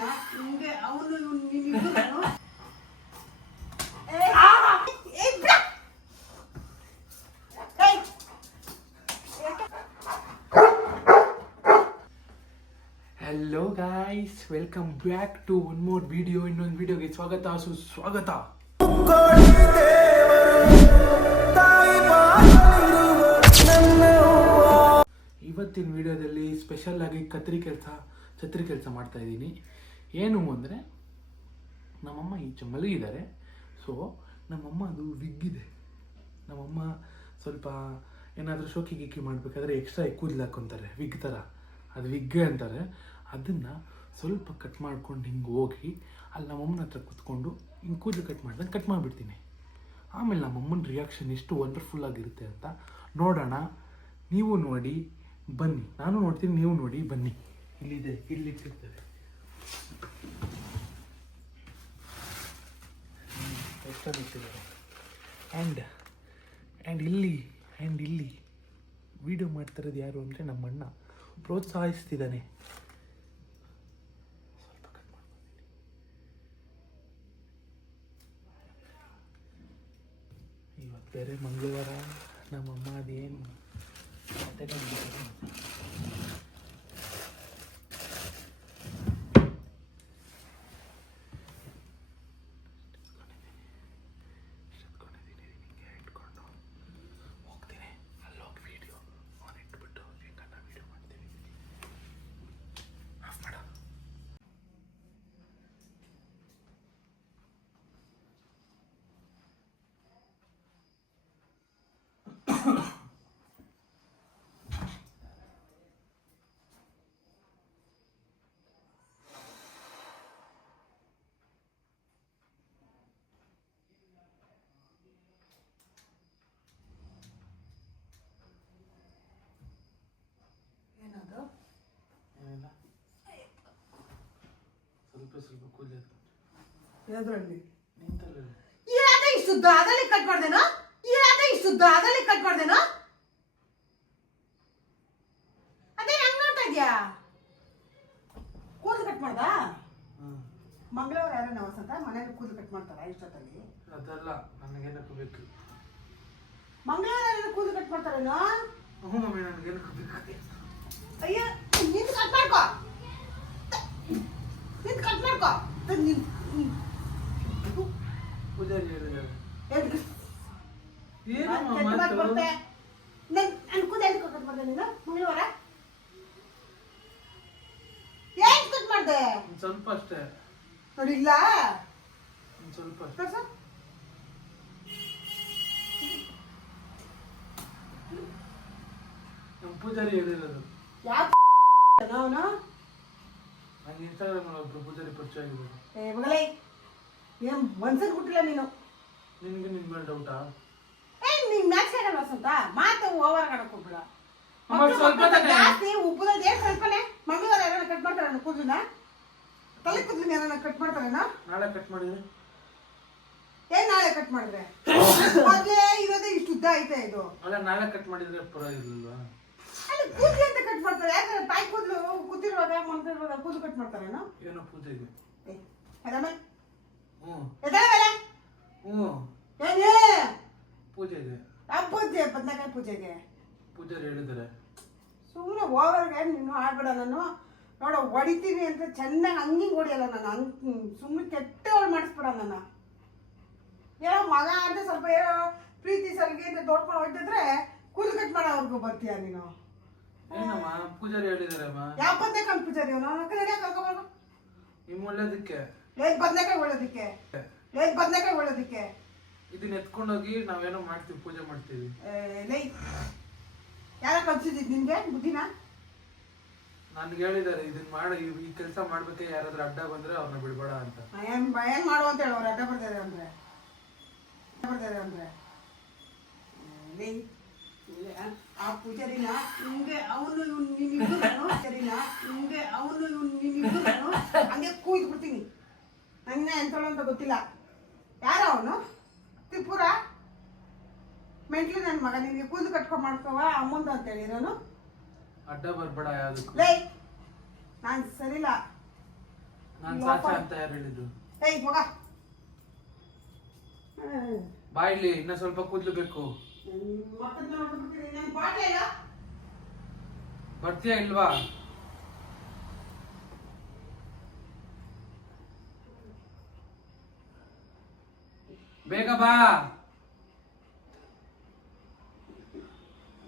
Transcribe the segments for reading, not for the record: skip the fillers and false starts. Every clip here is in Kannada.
ಪೂಜಾರಿನ ನಿಮ್ಗೆ ಅವನು ನಿಮ್ಮಿಬ್ಬರು hello guys, welcome back to one more video. ಇನ್ನೊಂದು ವಿಡಿಯೋಗೆ ಸ್ವಾಗತ ಸುಸ್ವಾಗತ. ಇವತ್ತಿನ ವಿಡಿಯೋದಲ್ಲಿ ಸ್ಪೆಷಲ್ ಆಗಿ ಛತ್ರಿ ಕೆಲಸ ಮಾಡ್ತಾ ಇದ್ದೀನಿ. ಏನು ಅಂದರೆ ನಮ್ಮಮ್ಮ ಈಚೆ ಮಲಗಿದ್ದಾರೆ. ಸೊ ನಮ್ಮಮ್ಮ ಅದು ವಿಗ್ ಇದೆ. ನಮ್ಮಮ್ಮ ಸ್ವಲ್ಪ ಏನಾದರೂ ಶೋಕಿ ಗಿಕ್ಕಿ ಮಾಡಬೇಕಾದ್ರೆ ಎಕ್ಸ್ಟ್ರಾ ಕೂದಲು ಹಾಕ್ಕೊತಾರೆ, ವಿಗ್ ಥರ. ಅದು ವಿಗ್ ಅಂತಾರೆ. ಅದನ್ನು ಸ್ವಲ್ಪ ಕಟ್ ಮಾಡ್ಕೊಂಡು ಹಿಂಗೆ ಹೋಗಿ ಅಲ್ಲಿ ನಮ್ಮಮ್ಮನ ಹತ್ರ ಕೂತ್ಕೊಂಡು ಹಿಂಗೆ ಕೂದಲು ಕಟ್ ಮಾಡ್ದಂಗೆ ಕಟ್ ಮಾಡಿಬಿಡ್ತೀನಿ. ಆಮೇಲೆ ನಮ್ಮಮ್ಮನ ರಿಯಾಕ್ಷನ್ ಎಷ್ಟು ವಂಡರ್ಫುಲ್ಲಾಗಿರುತ್ತೆ ಅಂತ ನೋಡೋಣ. ನೀವು ನೋಡಿ ಬನ್ನಿ, ನಾನು ನೋಡ್ತೀನಿ, ನೀವು ನೋಡಿ ಬನ್ನಿ. ಇಲ್ಲಿದೆ, ಇಲ್ಲಿಟ್ಟಿರ್ತಾರೆ. ಎಷ್ಟಾಗಿಟ್ಟಿದ್ದಾರೆ. ಆ್ಯಂಡ್ ಇಲ್ಲಿ ವಿಡಿಯೋ ಮಾಡ್ತಿರೋದು ಯಾರು ಅಂದರೆ ನಮ್ಮಣ್ಣ ಪ್ರೋತ್ಸಾಹಿಸ್ತಿದ್ದಾನೆ. ಸ್ವಲ್ಪ ಕಟ್ ಮಾಡ್ತೀನಿ. ಇವತ್ತು ಬೇರೆ ಮಂಗಳವಾರ. ನಮ್ಮಮ್ಮ ಅದೇನು ಸ್ವಲ್ಪ ಕೂದಲು ಎದ್ರಲ್ಲಿ ನಿಂತಲ್ಲ. ಇಷ್ಟು ದಾದಲ್ಲಿ ಕಟ್ ಮಾಡ್ದೇನೋ, ಅದೇ ಹೆಂಗ್ ನೋಡ್ತಾ ಇದ್ಯಾ? ಕೂದಲು ಕಟ್ ಮಾಡ್ದ? ಮಂಗಳವಾರ ಯಾರ ವಸಂತ ಮನೇಲಿ ಕೂದಲು ಕಟ್ ಮಾಡ್ತಾರ ಇಷ್ಟೊತ್ತಲ್ಲಿ? ಅದಲ್ಲ, ನನಗೇನಕ್ಕೂ ಬೇಕು. ಮಂಗಳವಾರ ಯಾರು ಕೂದಲು ಕಟ್ ಮಾಡ್ತಾರೇನೋ? ಹ್ಞೂ ಮಮ್ಮಿ, ನನಗೇನಕ್ಕೂ ಬೇಕು. ಅಯ್ಯ, ನಿಂತು ಕಟ್ ಮಾಡ್ಕೋ, ಪೂಜಾರಿ ಹೇಳಿದ್ದಾರೆ. ಮಂಗಳವಾರ ಏನ್ ಕಟ್ ಮಾಡ್ದೆ? ಸ್ವಲ್ಪ ಅಷ್ಟೇ ನೋಡಿ. ಇಲ್ಲ ಸ್ವಲ್ಪ ನಮ್ಮ ಪೂಜಾರಿ ಹೇಳಿರೋದು. ಯಾವ ಅವನು? ನಂಗೆ ಇನ್ಸ್ಟಾಗ್ರಾಮ್ ಒಬ್ರು ಪೂಜಾರಿ ಪರಿಚಯ ಆಗಿರೋದು. ಮಗಳೇ, ಏನ್ ಮನ್ಸನ್ ಹುಟ್ಟಿಲ್ಲ ನೀನು. ನಿನ್ಗೆ ನಿನ್ ಮೇಲೆ ಡೌಟಾ? ನೀನ್ ಮ್ಯಾಚ್ ಆಗಲ್ಲ ವಸಂತ, ಮಾತು ಓವರ್ ಆಡಕ್ ಹೋಗ್ಬಿಡ. ಜಾಸ್ತಿ ಉಪ್ಪುದೇ ಸ್ವಲ್ಪನೇ. ಮಂಗಳವಾರ ಯಾರನ್ನ ಕಟ್ ಮಾಡ್ತಾರ ಕೂದಲನ್ನ? ತಲೆ ಕೂದಲಿನ ಯಾರನ್ನ ಕಟ್ ಮಾಡ್ತಾರೇನೋ? ನಾಳೆ ಕಟ್ ಮಾಡಿದ್ರೆ ಏನ್ ನಾಳೆ ಕಟ್ ಮಾಡಿದ್ರೆ? ಮೊದ್ಲೇ ಇರೋದೇ ಇಷ್ಟು ಉದ್ದ ಐತೆ ಇದು. ಅಲ್ಲ, ನಾಳೆ ಕಟ್ ಮಾಡಿದ್ರೆ ಪರವಾಗಿರ್ಲಿಲ್ವಾ? ಅಲ್ಲಿ ಕೂದಲು ಅಂತ ಕಟ್ ಮಾಡ್ತಾರೆ. ಯಾಕಂದ್ರೆ ತಾಯಿ ಕೂದಲು ಕೂತಿರುವಾಗ ಮನ್ಸಿರುವಾಗ ಕೂದಲು ಕಟ್ ಮಾಡ್ತಾರೇನೋ? ಏನೋ ಪೂಜೆಗೆ. ಏನೇ ಪೂಜೆಗೆ? ಪೂಜೆ, ಬದನೆಕಾಯಿ ಪೂಜೆಗೆ ಪೂಜಾರಿ ಹೇಳಿದ್ದಾರೆ. ಸುಮ್ಮನೆ ಓವರ್ಗೆ ನೀನು ಆಡ್ಬೇಡ. ನಾನು ನೋಡ ಹೊಡಿತೀನಿ ಅಂತ ಚೆನ್ನಾಗಿ ಹಂಗಿಂಗ್ ಹೊಡಿಯಲ್ಲ ನಾನು. ಹಂಗೆ ಸುಮ್ಮನೆ ಕೆಟ್ಟವಳು ಮಾಡಿಸ್ಬೇಡ ನನ್ನ. ಏನೋ ಮಗ ಅಂತ ಸ್ವಲ್ಪ ಏನೋ ಪ್ರೀತಿ ಸಲಿಗೆ ಅಂತ ದೊಡ್ಕೊಂಡು ಹೊಟ್ಟಿದ್ರೆ ಕೂದಲು ಕಟ್ ಮಾಡೋವರೆಗೂ ಬರ್ತೀಯ ನೀನು. ಏನಮ್ಮ ಪೂಜಾರಿ ಹೇಳಿದಾರಮ್ಮ? ಯಾವ ಬದನೆಕಾಯಿ ಪೂಜಾರಿ ಅವನು? ಕರ್ಕೊಂಡು ನಿಮ್ಮ ಒಳ್ಳೇದಕ್ಕೆ. ಬದನೆಕಾಯಿ ಒಳ್ಳೇದಕ್ಕೆ ಇದನ್ನ ಎತ್ಕೊಂಡೋಗಿ ನಾವೇನೋ ಮಾಡ್ತೀವಿ, ಪೂಜೆ ಮಾಡ್ತೀವಿ. ಯಾರ ಕಲ್ಸಿದ್ ನಿನ್ಗೆ ಬುದ್ಧಿನ? ನನ್ಗೆ ಹೇಳಿದಾರೆ ಇದನ್ನ ಮಾಡ, ಈ ಕೆಲಸ ಮಾಡ್ಬೇಕೆ, ಯಾರಾದ್ರೂ ಅಡ್ಡ ಬಂದ್ರೆ ಅವ್ರನ್ನ ಬಿಡ್ಬೇಡ ಅಂತ. ಏನ್ ಮಾಡುವ ಅಂತ ಹೇಳೋರು ಅಡ್ಡ ಬರ್ತಾರೆ ಅಂದ್ರೆ ಆ ಪೂಜಾರಿನ ನಿಮ್ಗೆ ಅವನು ನಿಮ್ಮಿಬ್ಬರು ಹಂಗೆ ಕೂಯ್ದು ಬಿಡ್ತೀನಿ. ನಂಗೆ ಎಂತಳು ಅಂತ ಗೊತ್ತಿಲ್ಲ. ಯಾರ ಅವನು? ತ್ರಿಪುರ ಮೆಂಟ್ಲು ನನ್ನ ಮಗ. ನಿನಗೆ ಕೂದಲು ಕಟ್ಕೊಂಡು ಮಾಡ್ಕೋವ ಅಮ್ಮಂದು ಅಂತೇಳಿ ನಾನು ಅಡ್ಡ ಬರ್ಬೇಡ ಯಾವುದಕ್ಕೂ. ನಾನು ಸರಿಲ್ಲ. ನಾನು ಸಾಚಾ ಅಂತ ಯಾರು ಹೇಳಿದ್ರು? ಏಯ್ ಮಗ ಬಾಯ್ಲಿ ಇನ್ನ ಸ್ವಲ್ಪ ಕೂದಲು ಬೇಕು. ಬರ್ತೀಯಾ ಇಲ್ವಾ? ಬೇಗ ಬಾ,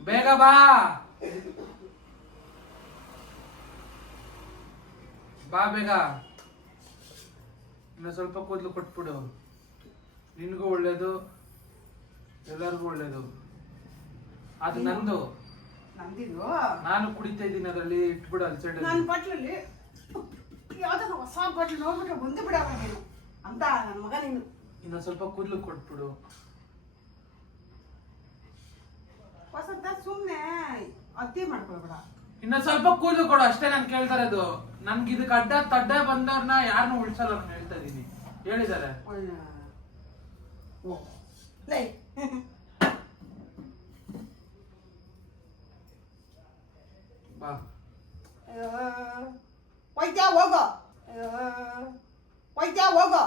ಬೇಗ ಬಾ, ಬಾ ಬೇಗ. ಇನ್ನು ಸ್ವಲ್ಪ ಕೂದಲು ಕೊಟ್ಬಿಡು. ನಿನ್ಗೂ ಒಳ್ಳೇದು, ಎಲ್ಲರಿಗೂ ಒಳ್ಳೇದು. ಅದು ನಂದು, ನಂದಿದು. ನಾನು ಕುಡಿತಾ ಇದ್ದೀನಿ, ಅದರಲ್ಲಿ ಇಟ್ಬಿಡು ಅಲ್ಲಿ ಸೈಡ್. ನನ್ನ ಬಟ್ಲಲ್ಲಿ ಯಾವ್ದಾದ್ರು ಹೊಸ ಬಟ್ಲು ನೋಡ್ಬಿಟ್ರೆ ಬಂದು ಬಿಡವ ನೀನು ಅಂತ ನನ್ನ ಮಗ ನೀನು. ಇನ್ನು ಸ್ವಲ್ಪ ಕೂದಲು ಕೊಟ್ಬಿಡು. ಹೊಸದ ಸುಮ್ಮನೆ ಅತಿ ಮಾಡ್ಕೊಳ್ಬೇಡ. ಇನ್ನ ಸ್ವಲ್ಪ ಕೂದಲು ಕೊಡು ಅಷ್ಟೇ. ನಾನು ಕೇಳ್ತಾ ಇರೋದು, ನನ್ಗೆ ಇದಕ್ಕೆ ಅಡ್ಡ ತಡ್ಡ ಬಂದವ್ರನ್ನ ಯಾರನ್ನೂ ಉಳಿಸಲ್ಲ ನಾನು ಹೇಳ್ತಾ ಇದೀನಿ. ಹೇಳಿದ್ದಾರೆ ಬಾ. ವೈದ್ಯ ಹೋಗೋ, ವೈದ್ಯ ಹೋಗೋ.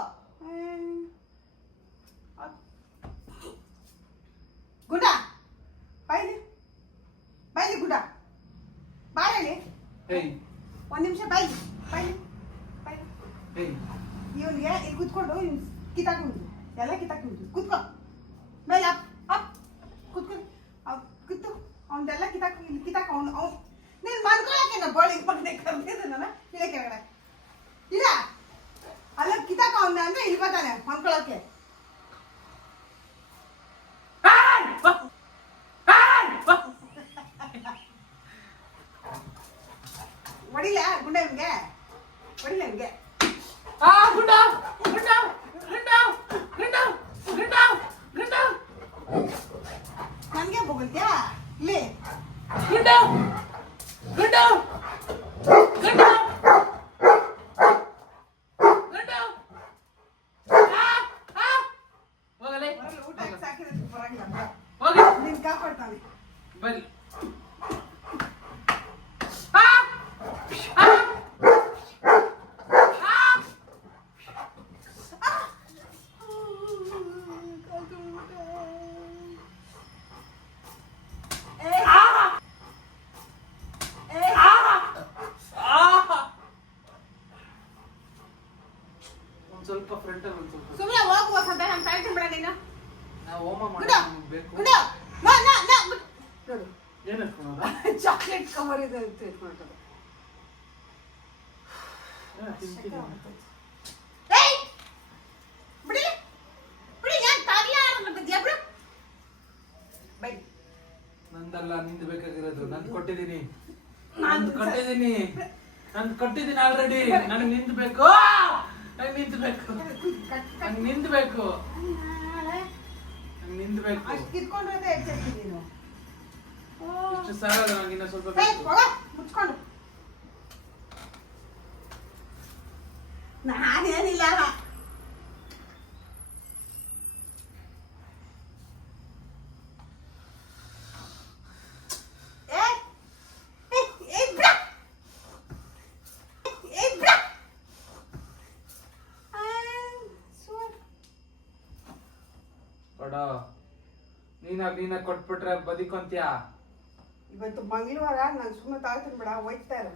ಗುಡ ಬೈಲಿ, ಬೈಲಿ ಗುಡ ಬಾರಲ್ಲಿ. ಏಯ್ ಒಂದ್ ನಿಮಿಷ ಬೈಲಿ, ಬೈಲಿ ಬೈಲಿ. ಏಯ್ ಇವನಿಗೆ ಇಲ್ಲಿ ಕುತ್ಕೊಂಡು ಕಿತ್ತಾಕಿ ಎಲ್ಲ ಕಿತ್ತಾಕಿ ಕುತ್ಕೋ ಮೇಲೆ ಅಪ್ ಅಪ್ ಕುತ್ಕೊ. ಕಿತ್ತು ಅವನ್ನೆಲ್ಲ ಕಿತ್ತಾಕಿ ಇಲ್ಲಿ ಕಿತ್ತಾಕ. ಅವ್ನು ನೀನು ಮನ್ಕೊಳಕ್ಕೆ ನಾ ಬೋಳಿ ಮಗನೆ ಕರ್ದಿದ್ದೆ ನಾನು ಇಲ್ಲ ಕೆಳಗಡೆ ಇಲ್ಲ ಅಲ್ಲ ಕಿತ್ತಾಕ ಅವನ್ನ ಅಂದ್ರೆ ಇಲ್ಲಿ ಬರ್ತಾನೆ ಮನ್ಕೊಳಕ್ಕೆ. ಹೊಡಿಲ ಗುಂಡ ಇವ್ನಿಗೆ, ಹೊಡಿಲ ಇವ್ನಿಗೆ. ನನ್ಗೆ ಹೋಗುತ್ತ್ಯಾ ಇಲ್ಲಿ ಊಟ ಸಾಕಿದ್ರೆ ಪರವಾಗಿಲ್ಲ, ನೀನ್ ಕಾಪಾಡ್ತಾನೆ. ಬನ್ನಿ. ಸ್ವಲ್ಪ ಫ್ರಂಟ್ ಅಲ್ಲಿ ಸ್ವಲ್ಪ ಸುಮ್ಮನೆ ಹೋಗುವ ಸದ್ದ ನಾನು ಕಾಯ್ತೀನಿ ಬಿಡ ನೀನು. ನಾವು ಹೋಮ ಗುಡ ಮಾಡಬೇಕು. ಗುಡ ನಾ ನಾ ನಾ ನೋಡು ಏನು ಎತ್ಕೊಳ್ಳೋದ? ಚಾಕ್ಲೇಟ್ ಕವರ್ ಇದೆ ಅಂತ ಇಟ್ಕೊಳ್ತದೆ. ಏಯ್ ಬಿಡಿ ಬಿಡಿ, ಯಾಕೆ ತಾಗಿಯ ಆಡ್ತಿದ್ಯಾ ಬಿಡು. ಬೈ ನಂದಲ್ಲ, ನಿಂದು ಬೇಕಾಗಿರೋದು. ನಂದು ಕೊಟ್ಟಿದ್ದೀನಿ, ನಾನು ನಂದು ಕೊಟ್ಟಿದ್ದೀನಿ ಆಲ್ರೆಡಿ. ನನಗೆ ನಿಂದು ಬೇಕು, ನಂಗೆ ನಿಂದು ಬೇಕು, ನಂಗೆ ನಿಂದು ಬೇಕು, ನಂಗೆ ನಿಂದು ಬೇಕು. ಅಷ್ಟು ಕಿತ್ಕೊಂಡ್ರೆ ಹೆಚ್ಚಾಗಿ ನೀನು. ಇಷ್ಟು ಸಾಲಲ್ಲ, ನಂಗೆ ಇನ್ನೂ ಸ್ವಲ್ಪ ಏಯ್ ಬೇಕು. ಹೋಗ ಮುಚ್ಕೊಂಡು. ನಾನೇನಿಲ್ಲ ಕೊಡ. ನೀನಾಗ ಕೊಟ್ಬಿಟ್ರೆ ಬದಿಕೊಂತ್ಯಾ? ಇವತ್ತು ಮಂಗಳವಾರ ನಾನು ಸುಮ್ಮನೆ ತಾಳ್ತೀನಿ ಬೇಡ, ಹೋಯ್ತಾ ಇರ.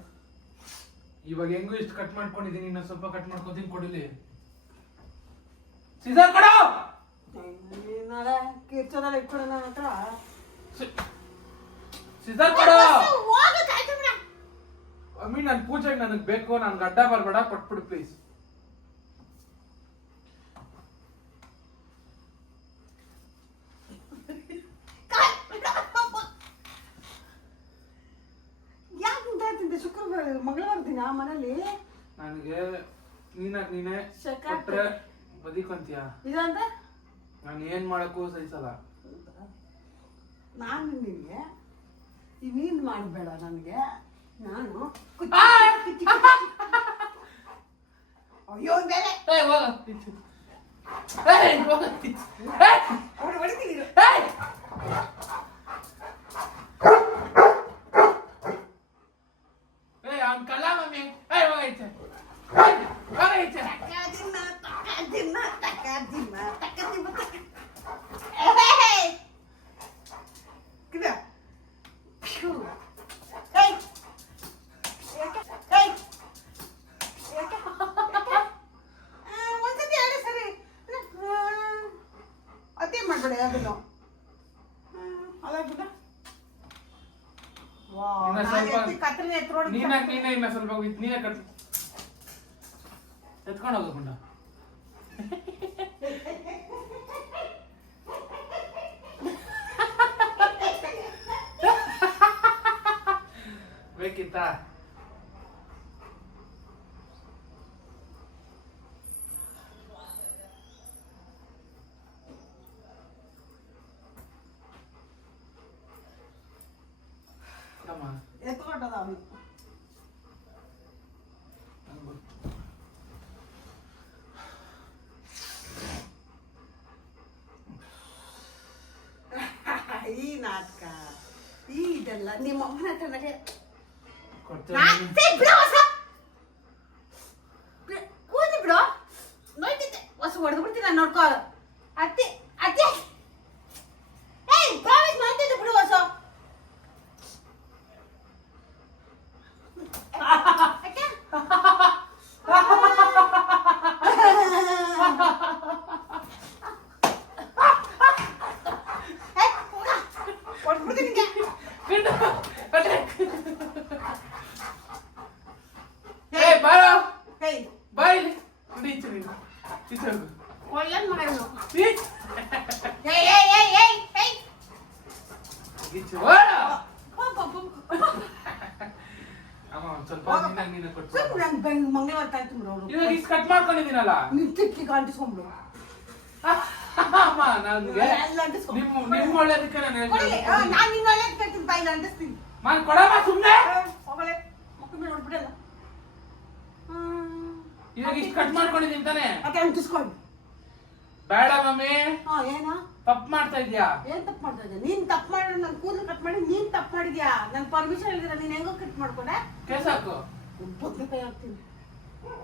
ಇವಾಗ ಹೆಂಗು ಇಷ್ಟು ಕಟ್ ಮಾಡ್ಕೊಂಡಿದ್ದೀನಿ, ಇನ್ನೂ ಸ್ವಲ್ಪ ಕಟ್ ಮಾಡ್ಕೊತೀನಿ. ಕೊಡಿಲಿ ಸೀಸರ್ ಕೊಡು. ನಾಳೆ ಕಿರ್ಚೋದಲ್ಲಿ ಇಟ್ಕೊಡ ನನ್ನ ಹತ್ರ. ಸೀಸರ್ ಕೊಡು. ಅಮ್ಮಿ ನನ್ನ ಪೂಜೆಗೆ ನನಗೆ ಬೇಕು, ನನ್ಗೆ ಅಡ್ಡ ಬರ್ಬೇಡ, ಕೊಟ್ಬಿಡು ಪ್ಲೀಸ್. ಶುಕ್ರವಾರ ಮಂಗಳವಾರ ದಿನ ಮನೇಲಿ ನನಗೆ ನೀನೇ ಕೊಟ್ರೆ ಬದಿಕೊಂತೀಯ. ಇದಂದ್ರೆ ನಾನು ಏನ್ ಮಾಡಕ್ಕೂ ಸಹಿಸಲ್ಲ. ನಾನು ನಿನ್ಗೆ ನೀನ್ ಮಾಡಬೇಡ ನನಗೆ. ನಾನು ಅಯ್ಯೋ ಬೇರೆ ಹೊಡಿತೀನಿ. ಅವ್ನ್ ಕಲ್ಲ ಮಮ್ಮಿ. ನಾನು ಯಾವ್ದು ಅದಾಗಿಲ್ಲ ಕತ್ರಿನ ಎತ್ಕೊಂಡು ನೀನೇ ಇನ್ನ ಸ್ವಲ್ಪ ನೀನೇ ಕಟ್ ಎತ್ಕೊಂಡು ಹೋಗಕೊಂಡ ಬೇಕಿತ್ತಾ ಎತ್ಕೊಂಡದ ಅವನು ಈ ನಾಟಕ ಈ ಇದೆಲ್ಲ ನಿಮ್ಮ ಅಮ್ಮನ ಹತ್ರ ನನಗೆ ಕೂದಿ ಬಿಡು ನೋಡ್ತಿದ್ದೆ ಹೊಸ ಹೊಡೆದು ಬಿಡ್ತೀನಿ ನಾನು ನೋಡ್ಕೋ ಅತ್ತೆ ಅತ್ತೆ ಏಯ್ ಪ್ರಾಮಿಸ್ ಮಾಡ್ತಿದ್ದೆ ಬಿಡು ಹೊಸ ಮಂಗಳವಾರ ತಾಯ್ತು ಇವಾಗ ಕಟ್ ಮಾಡ್ಕೊಂಡಿದ್ದೀನಲ್ಲ ನಿಂತಿಕ್ಕಿ ಗಂಟಿಸ್ಕೊಂಡ್ಬಿಡು ನಿಮ್ ಒಳ್ಳೇದಕ್ಕೆ ನಾನು ನಾನು ನಿನ್ನ ಒಳ್ಳೇದು ಕೇಳ್ತೀನಿ ಬಾಯಿಲ್ಲ ಅಂಟಿಸ್ತೀನಿ ಕೊಡಮ್ಮ ಸುಮ್ಮನೆ ಹೋಗಲೇ ಮಕ್ಕಳ ಮೇಲೆ ನೋಡ್ಬಿಡಲ್ಲ ಇವಾಗ ಇಷ್ಟು ಕಟ್ ಮಾಡ್ಕೊಂಡಿದ್ದೀನಿ ತಾನೆ ಅದೇ ಅಂಟಿಸ್ಕೊಂಡು ಬೇಡ ಮಮ್ಮಿ ಏನಾ ತಪ್ಪು ಮಾಡ್ತಾ ಇದ್ಯಾ ಏನ್ ತಪ್ಪು ಮಾಡ್ತಾ ಇದ್ಯಾ ನೀನ್ ತಪ್ಪು ಮಾಡಿ ನನ್ ಕೂದಲು ಕಟ್ ಮಾಡಿ ನೀನ್ ತಪ್ಪು ಮಾಡಿದ್ಯಾ ನನ್ ಪರ್ಮಿಷನ್ ಹೇಳಿದ್ರ ನೀನ್ ಹೆಂಗೋ ಕಟ್ ಮಾಡ್ಕೊಂಡೆ ಕೇಸ್ ಹಾಕು ಬದ್ನೆಕಾಯಿ ಹಾಕ್ತೀನಿ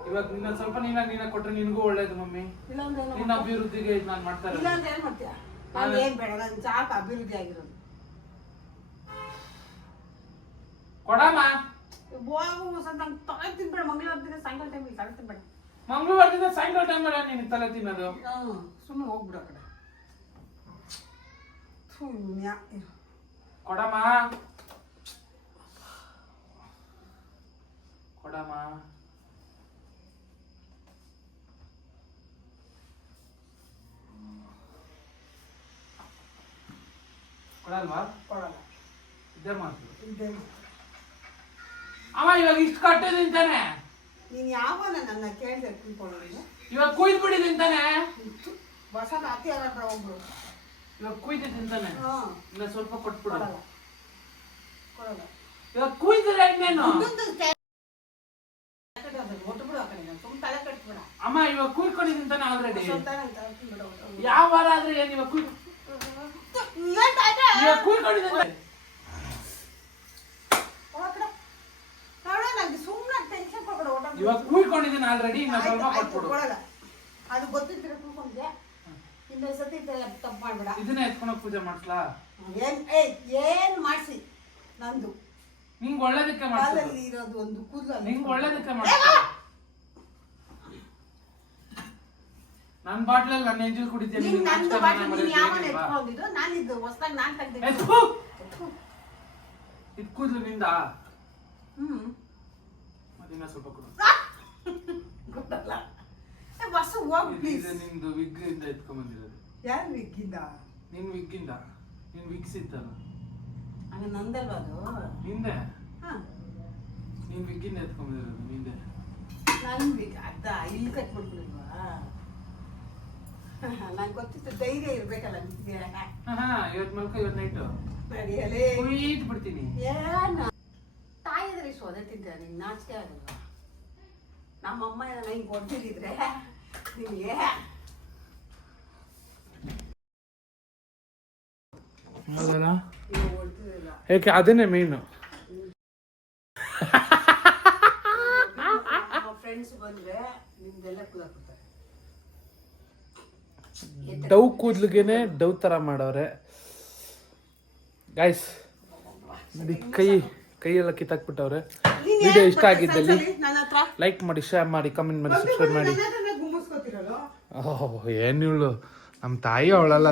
ಇವಾಗ ನಿನ್ನ ಸ್ವಲ್ಪ ನೀನ ಕೊಟ್ರೆ ನಿನ್ಗೂ ಒಳ್ಳೇದು ಮಮ್ಮಿ ಇಲ್ಲ ಅಂದ್ರೆ ನಿನ್ನ ಅಭಿವೃದ್ಧಿಗೆ ನಾನು ಮಾಡ್ತಾ ಇಲ್ಲ ಅಂದ್ರೆ ಏನ್ ಮಾಡ್ತೀಯ ನಾನು ಏನ್ ಬೇಡ ನನ್ ಸಾಕು ಅಭಿವೃದ್ಧಿ ಆಗಿರೋದು ಕೊಡಮ್ಮ ಹೋಗು ಸ್ವಲ್ಪ ನಂಗೆ ತಲೆ ತಿನ್ಬೇಡ ಮಂಗಳವಾರ ದಿನ ಸಾಯಂಕಾಲ ಟೈಮಿಗೆ ತಲೆ ತಿನ್ಬೇಡ ಮಂಗಳವಾರ ದಿನ ಸಾಯಂಕಾಲ ಟೈಮಲ್ಲ ನೀನು ತಲೆ ತಿನ್ನೋದು ಸುಮ್ಮನೆ ಹೋಗ್ಬಿಡ ಆ ಕಡೆ ಕೊಡಮ್ಮ ಕೊಡಮ್ಮ ಕೊಡಲ್ವಾ ಕೊಡಲ್ಲ ಇದ್ದೇ ಮಾತು ಇದ್ದೇ ಅಮ್ಮ ಇವಾಗ ಇಷ್ಟು ಕಟ್ಟಿದೀನಿ ತಾನೆ ನೀನ್ ಯಾವಾಗ ನನ್ನ ಕೇಳಿದೆ ತಿಳ್ಕೊಳ್ಳೋದು ಇವಾಗ ಕುಯ್ದು ಬಿಡಿದೀನಿ ತಾನೆ ಹೊಸ ನಾತಿ ಆಗಟ್ರ ಹೋಗ್ಬಿಡು ಇವಾಗ ಕುಯ್ದು ತಿಂತಾನೆ ಇನ್ನ ಸ್ವಲ್ಪ ಕೊಟ್ಬಿಡಲ್ಲ ಕೊಡಲ್ಲ ಇವಾಗ ಕುಯ್ದ್ರೆ ಇನ್ನೇನು ತಲೆ ಕಟ್ಬಿಡ ಅಮ್ಮ ಇವಾಗ ಕುಯ್ಕೊಂಡಿದ್ದೀನಿ ತಾನೆ ಆಲ್ರೆಡಿ ಯಾವ ವಾರ ಆದ್ರೆ ಏನ್ ಇವಾಗ ಕುಯ್ಕೊಂಡಿದ್ದೀನಿ ಸುಮ್ಮನೆ ಟೆನ್ಷನ್ ಕೊಡ್ಬೇಡ ಇವಾಗ ಕುಯ್ಕೊಂಡಿದ್ದೀನಿ ಆಲ್ರೆಡಿ ಇನ್ನ ಸ್ವಲ್ಪ ಕೊಟ್ಬಿಡು ಅದು ಗೊತ್ತಿದ್ರೆ ಕುಯ್ಕೊಂಡಿದ್ದೆ ಇನ್ನೊಂದ್ ಸತಿ ತಪ್ಪು ಮಾಡ್ಬೇಡ ಇದನ್ನ ಎತ್ಕೊಂಡೋಗಿ ಪೂಜೆ ಮಾಡ್ಸ್ಲಾ ಏನ್ ಮಾಡಿಸಿ ನಂದು ನಿಂಗೆ ಒಳ್ಳೇದಕ್ಕೆ ಮಾಡ್ತೀನಿ ಇರೋದು ಒಂದು ಕೂದಲು ನಿಂಗೆ ಒಳ್ಳೇದಕ್ಕೆ ಮಾಡ್ತೀನಿ ನನ್ನ ಬಾಟ್ಲಲ್ಲಿ ನನ್ನ ಎಂಜಿಲ್ ಕುಡಿತೀನಿ ನಾನಿದ್ದು ಹೊಸದಾಗಿ ನಾನ್ ತೆಗ್ದು ಇದು ಕೂದಲು ನಿಂದ ಮತ್ತಿನ್ನ ಸ್ವಲ್ಪ ಕೊಡು ಗೊತ್ತಲ್ಲ ಹೊಸ ಹೋಗ್ ಪ್ಲೀಸ್ ನಿಂದು ವಿಗ್ ಇಂದ ಎತ್ಕೊಂಡ್ ಬಂದಿರೋದು ಯಾರು ವಿಗ್ಗಿಂದ ನಿನ್ ವಿಗ್ಗಿಂದ ನಿನ್ ವಿಗ್ಸ್ ಇತ್ತಲ್ಲ ಹಂಗ ನಂದಲ್ವಾ ಅದು ನಿಂದೆ ನೀನ್ ವಿಗ್ಗಿಂದ ಎತ್ಕೊಂಡ್ ಬಂದಿರೋದು ನಿಂದೆ ನನ್ ವಿಗ್ ಅದ ಇಲ್ಲಿ ಕಟ್ಬಿಡ್ಬಿಡ್ವಾ ನಂಗೆ ಗೊತ್ತಿತ್ತು ಧೈರ್ಯ ಇರ್ಬೇಕಲ್ಲ ನಿಮ್ಗೆ ಇವತ್ತು ಮಲ್ಕ ಇವತ್ತು ನೈಟು ನಡಿಯಲೇ ಕುಯ್ದು ಬಿಡ್ತೀನಿ ಏನ ತಾಯಿದ್ರೆ ಸೋದೆ ತಿಂತ ನಿಂಗೆ ನಾಚಿಕೆ ಆಗಲ್ವಾ ನಮ್ಮಮ್ಮ ಏನೋ ಹಿಂಗೆ ಕೊಡ್ತಿದ್ರೆ ನಿಮಗೆ ಯಾಕೆ ಅದನ್ನೇ ಮೇಯ್ನು ಫ್ರೆಂಡ್ಸ್ ಬಂದ್ರೆ ನಿಮ್ದೆಲ್ಲ ಕೂದಾಕ್ಬಿಡ್ತಾರೆ ಡವ್ ಕೂದ್ಲಿಗೆನೆ ಡವ್ ತರ ಮಾಡವ್ರೆ ಗೈಸ್ ನೋಡಿ ಕೈಯೆಲ್ಲ ಕಿತ್ತಾಕ್ಬಿಟ್ಟವ್ರೆ ವಿಡಿಯೋ ಇಷ್ಟ ಆಗಿದ್ದಲ್ಲಿ ಲೈಕ್ ಮಾಡಿ ಶೇರ್ ಮಾಡಿ ಕಮೆಂಟ್ ಮಾಡಿ ಸಬ್ಸ್ಕ್ರೈಬ್ ಮಾಡಿ ಓಹ್ ಏನು ಇವಳು ನಮ್ಮ ತಾಯಿ ಅವಳಲ್ಲ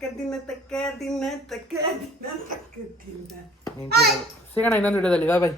ತಕ್ಕ ದಿನ ತಕ್ಕ ದಿನ ತಕ್ಕ ದಿನ ತಕ್ಕ ದಿನ. ಸಿಗೋಣ ಇನ್ನೊಂದು ವಿಡಿಯೋದಲ್ಲಿ. ಬಾಯ್.